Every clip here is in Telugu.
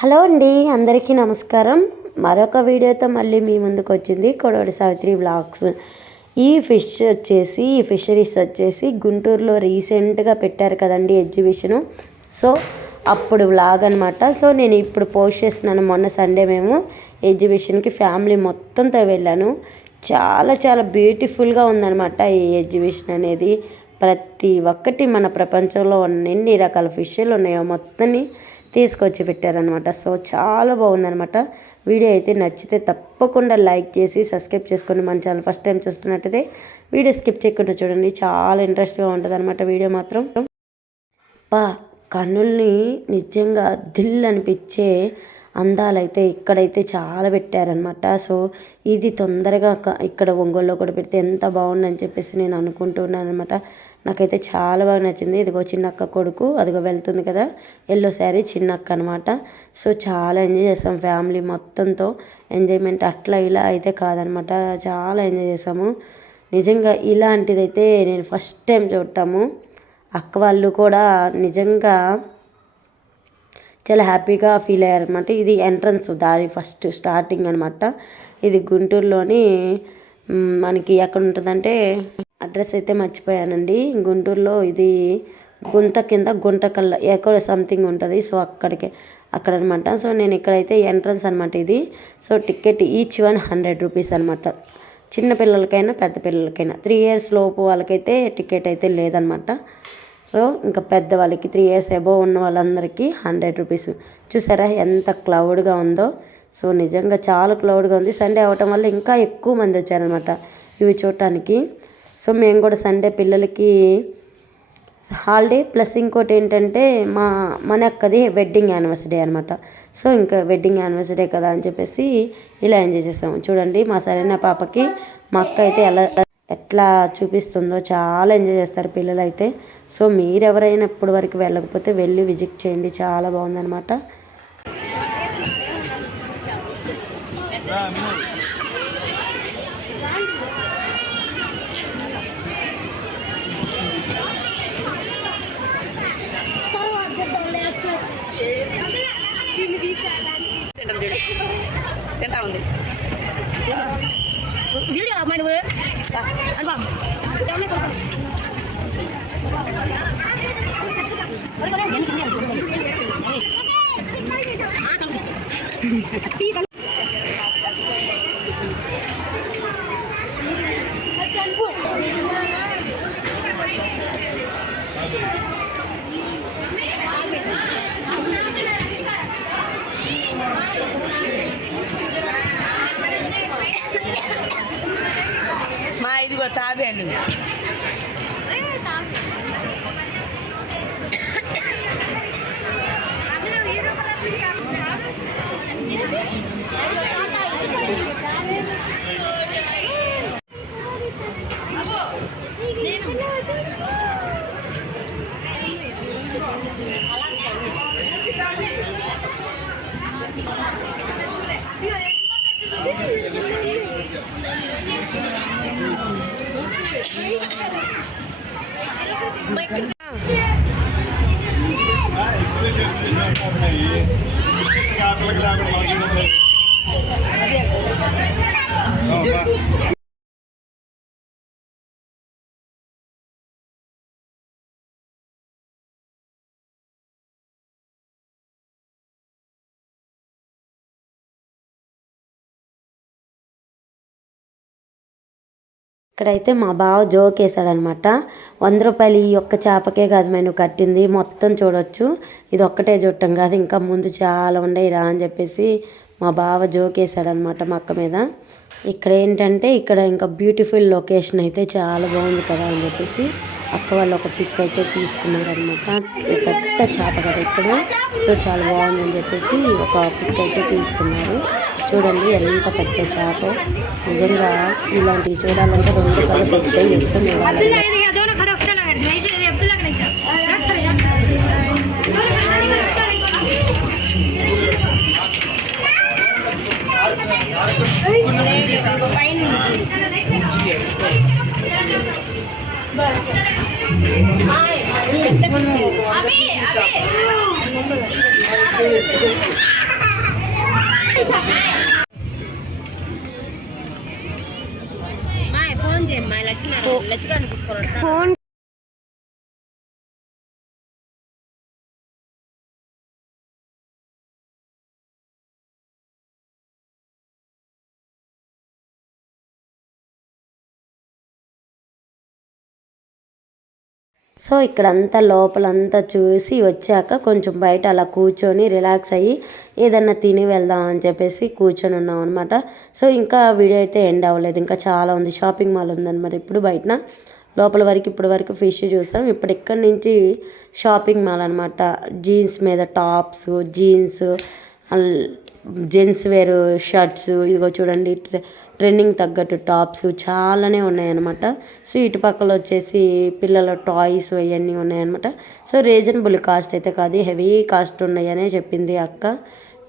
హలో అండి అందరికీ నమస్కారం. మరొక వీడియోతో మళ్ళీ మీ ముందుకు వచ్చింది కొడవడి సావిత్రి బ్లాగ్స్. ఈ ఫిష్ వచ్చేసి ఈ ఫిషరీస్ వచ్చేసి గుంటూరులో రీసెంట్గా పెట్టారు కదండి ఎగ్జిబిషను. సో అప్పుడు వ్లాగ్ అనమాట సో నేను ఇప్పుడు పోస్ట్ చేస్తున్నాను. మొన్న సండే మేము ఎగ్జిబిషన్కి ఫ్యామిలీ మొత్తంతో వెళ్ళాను. చాలా చాలా బ్యూటిఫుల్గా ఉందన్నమాట ఈ ఎగ్జిబిషన్ అనేది. ప్రతి ఒక్కటి మన ప్రపంచంలో ఉన్న ఎన్ని రకాల ఫిష్లు ఉన్నాయో మొత్తాన్ని తీసుకొచ్చి పెట్టారనమాట సో చాలా బాగుందనమాట వీడియో అయితే నచ్చితే తప్పకుండా లైక్ చేసి సబ్స్క్రైబ్ చేసుకోండి మన ఛానల్ ఫస్ట్ టైం చూస్తున్నట్టయితే వీడియో స్కిప్ చేయకుండా చూడండి. చాలా ఇంట్రెస్ట్గా ఉంటుంది అనమాట వీడియో మాత్రం. పా కన్నుల్ని నిజంగా దిల్ అనిపించే అందాలైతే ఇక్కడైతే చాలా పెట్టారనమాట సో ఇది తొందరగా ఇక్కడ ఒంగోలులో కూడా పెడితే ఎంత బాగుందని చెప్పేసి నేను అనుకుంటున్నాను అనమాట నాకైతే చాలా బాగా నచ్చింది. ఇదిగో చిన్నక్క కొడుకు అదిగో వెళ్తుంది కదా ఎల్లో శారీ చిన్నక్క అనమాట సో చాలా ఎంజాయ్ చేస్తాం ఫ్యామిలీ మొత్తంతో. ఎంజాయ్మెంట్ అట్లా ఇలా అయితే కాదనమాట చాలా ఎంజాయ్ చేసాము. నిజంగా ఇలాంటిదైతే నేను ఫస్ట్ టైం చూడటము. అక్క వాళ్ళు కూడా నిజంగా చాలా హ్యాపీగా ఫీల్ అయ్యారనమాట ఇది ఎంట్రన్స్ దారి ఫస్ట్ స్టార్టింగ్ అనమాట ఇది గుంటూరులోని మనకి ఎక్కడ ఉంటుందంటే అడ్రస్ అయితే మర్చిపోయానండి. గుంటూరులో ఇది గుంత కింద గుంటకల్ల ఎక్కడ సంథింగ్ ఉంటుంది. సో అక్కడికి అక్కడ అనమాట సో నేను ఇక్కడైతే ఎంట్రన్స్ అనమాట ఇది. So ticket each one hundred rupees అనమాట చిన్న పిల్లలకైనా పెద్ద పిల్లలకైనా త్రీ ఇయర్స్ లోపు వాళ్ళకైతే టికెట్ అయితే లేదనమాట సో ఇంకా పెద్దవాళ్ళకి త్రీ ఇయర్స్ అబోవ్ ఉన్న వాళ్ళందరికీ హండ్రెడ్ రూపీస్ చూసారా ఎంత క్లౌడ్గా ఉందో? సో నిజంగా చాలా క్లౌడ్గా ఉంది. సండే అవటం వల్ల ఇంకా ఎక్కువ మంది వచ్చారనమాట ఇవి చూడటానికి. సో మేము కూడా సండే పిల్లలకి హాలిడే ప్లస్ ఇంకోటి ఏంటంటే మా మన అక్కది వెడ్డింగ్ యానివర్సరీ అనమాట సో ఇంకా వెడ్డింగ్ యానివర్సరీ కదా అని చెప్పేసి ఇలా ఎంజాయ్ చేసాము. చూడండి మా సరైన పాపకి మా అక్క అయితే ఎలా ఎట్లా చూపిస్తుందో చాలా ఎంజాయ్ చేస్తారు పిల్లలు అయితే సో మీరు ఎవరైనా ఇప్పటి వరకు వెళ్ళకపోతే వెళ్ళి విజిట్ చేయండి. చాలా బాగుందన్నమాట. ตีกันมาดีกว่าตาแผ่นหนึ่ง ఇక్కడైతే మా బావ జోక్ వేసాడనమాట వంద రూపాయలు ఈ ఒక్క చేపకే కాదు మేము కట్టింది. మొత్తం చూడొచ్చు. ఇది ఒక్కటే చూడటం కాదు. ఇంకా ముందు చాలా ఉండయి రా అని చెప్పేసి మా బావ జోక్ వేసాడనమాట మా అక్క మీద. ఇక్కడ ఏంటంటే ఇక్కడ ఇంకా బ్యూటిఫుల్ లొకేషన్ అయితే చాలా బాగుంది కదా అని చెప్పేసి అక్క వాళ్ళు ఒక పిక్ అయితే తీసుకున్నారనమాట. పెద్ద చేప కదా ఇక్కడ. సో చాలా బాగుందని చెప్పేసి ఒక పిక్ అయితే తీసుకున్నారు. చూడండి ఎంత పెద్ద చేప నిజంగా ఇలాంటివి చూడాలంటే రెండు కళ్ళు పెద్ద వేసుకొని వెళ్ళాలి. दोनों ఫోన్ సో ఇక్కడంతా లోపలంతా చూసి వచ్చాక కొంచెం బయట అలా కూర్చొని రిలాక్స్ అయ్యి ఏదన్నా తిని వెళ్దాం అని చెప్పేసి కూర్చొని ఉన్నాం అనమాట సో ఇంకా వీడియో అయితే ఎండ్ అవ్వలేదు. ఇంకా చాలా ఉంది. షాపింగ్ మాల్ ఉందన్నమాట ఇప్పుడు బయటన లోపల వరకు ఇప్పుడు వరకు ఫిష్ చూసాం. ఇప్పుడు ఇక్కడి నుంచి షాపింగ్ మాల్ అనమాట జీన్స్ మీద tops jeans gents wear shirts ఇదిగో చూడండి ట్రె ట్రెండింగ్ తగ్గట్టు టాప్స్ చాలానే ఉన్నాయన్నమాట. సో ఇటుపక్కల వచ్చేసి పిల్లల టాయ్స్ అవన్నీ ఉన్నాయన్నమాట. సో రీజనబుల్ కాస్ట్ అయితే కాదు హెవీ కాస్ట్ ఉన్నాయనే చెప్పింది అక్క.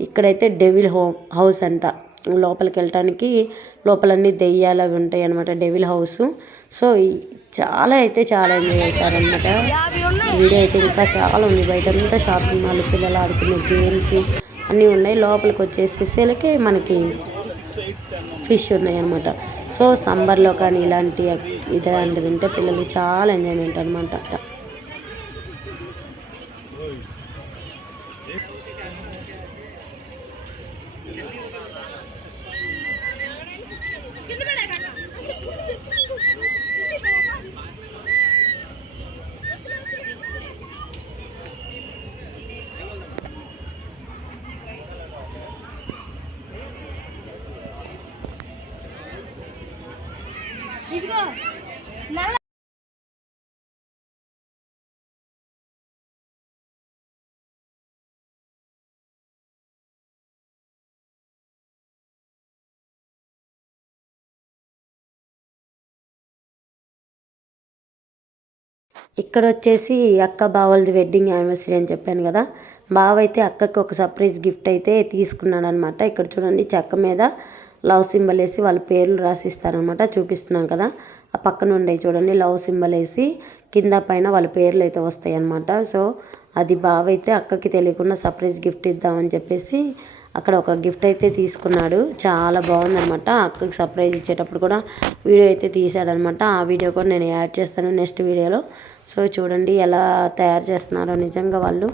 ఇక్కడైతే డెవిల్ హోమ్ హౌస్ అంట. లోపలికి వెళ్ళటానికి లోపలన్నీ దెయ్యాలు అవి ఉంటాయి అనమాట డెవిల్ హౌస్. సో చాలా అయితే చాలా ఎంజాయ్ చేశారనమాట వీడియో అయితే ఇంకా చాలా ఉంది. బయట అంతా షాపింగ్ మాల్ పిల్లలు ఆడుకునే గేమ్స్ అన్నీ ఉన్నాయి. లోపలికి వచ్చేసేసరికి మనకి ఫిష్ ఉన్నాయన్నమాట. సో సమ్మర్లో కానీ ఇలాంటి ఇలాంటివి ఉంటే పిల్లలు చాలా ఎంజాయ్మెంట్ అనమాట ఇదిగో. నల్ల ఇక్కడ వచ్చేసి అక్క బావలది వెడ్డింగ్ యానివర్సరీ అని చెప్పాను కదా. బావ అయితే అక్కకి ఒక సర్ప్రైజ్ గిఫ్ట్ అయితే తీసుకున్నాడు అనమాట ఇక్కడ చూడండి చెక్క మీద లవ్ సింబల్ వేసి వాళ్ళ పేర్లు రాసిస్తారనమాట చూపిస్తున్నాం కదా. ఆ పక్కన ఉండే చూడండి. లవ్ సింబల్ వేసి కింద పైన వాళ్ళ పేర్లు అయితే వస్తాయి అనమాట సో అది బావ అయితే అక్కకి తెలియకుండా సర్ప్రైజ్ గిఫ్ట్ ఇద్దామని చెప్పేసి అక్కడ ఒక గిఫ్ట్ అయితే తీసుకున్నాడు. చాలా బాగుందనమాట అక్కకి సర్ప్రైజ్ ఇచ్చేటప్పుడు కూడా వీడియో అయితే తీసాడనమాట ఆ వీడియో కూడా నేను యాడ్ చేస్తాను నెక్స్ట్ వీడియోలో. సో చూడండి ఎలా తయారు చేస్తున్నారో నిజంగా వాళ్ళు.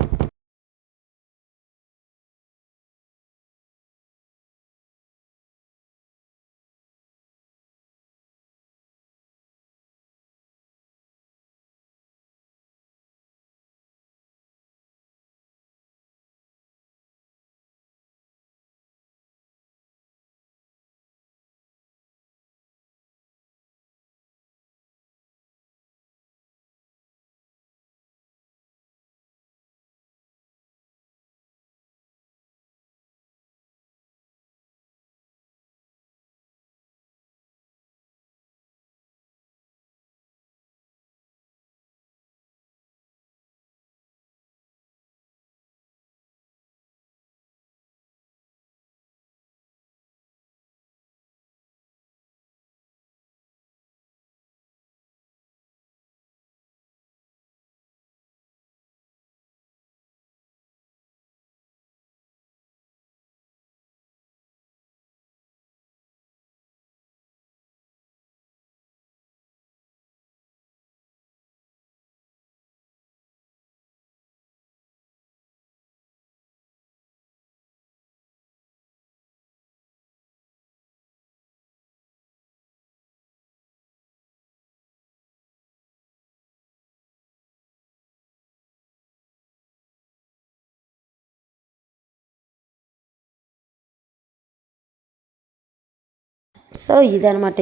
సో ఇదనమాట